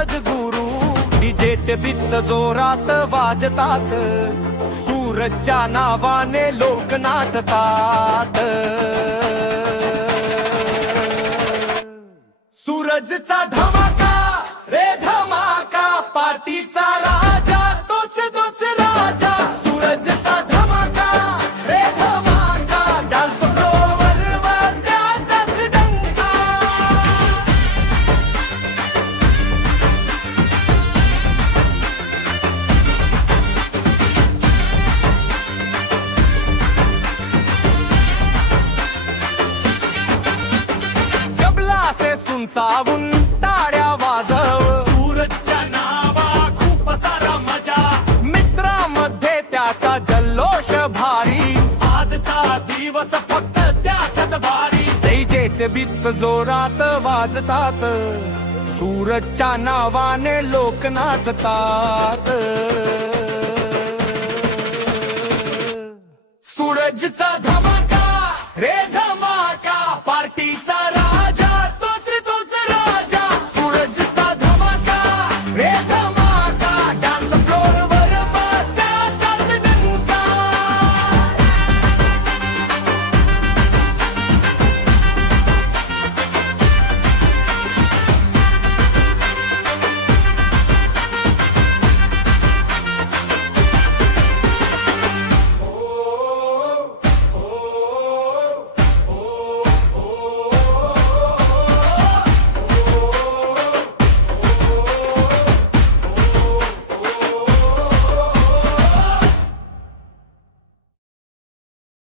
सूरज गुरु डीजेचे beach जोरात वाजतात, सूरजच्या नावाने लोक नाचतात। सूरजचा धमाका रे धमाका, पार्टीचा राजा तोच तोच राजा। सूरजचा धमाका रे धमाका, डान्स फ्लोअर वर त्याचाच डंका। गबला से सुनचावून टाळ्या वाजव, सूरजच्या नावा खूप सारा मजा। मित्रांमध्ये त्याचा जल्लोष भारी, आजचा दिवस फक्त त्याच्याच भारी। डीजेचे बीच जोरात वाजतात, सूरजच्या नावाने लोक नाचतात। सूरजचा धमाका रे धमाका,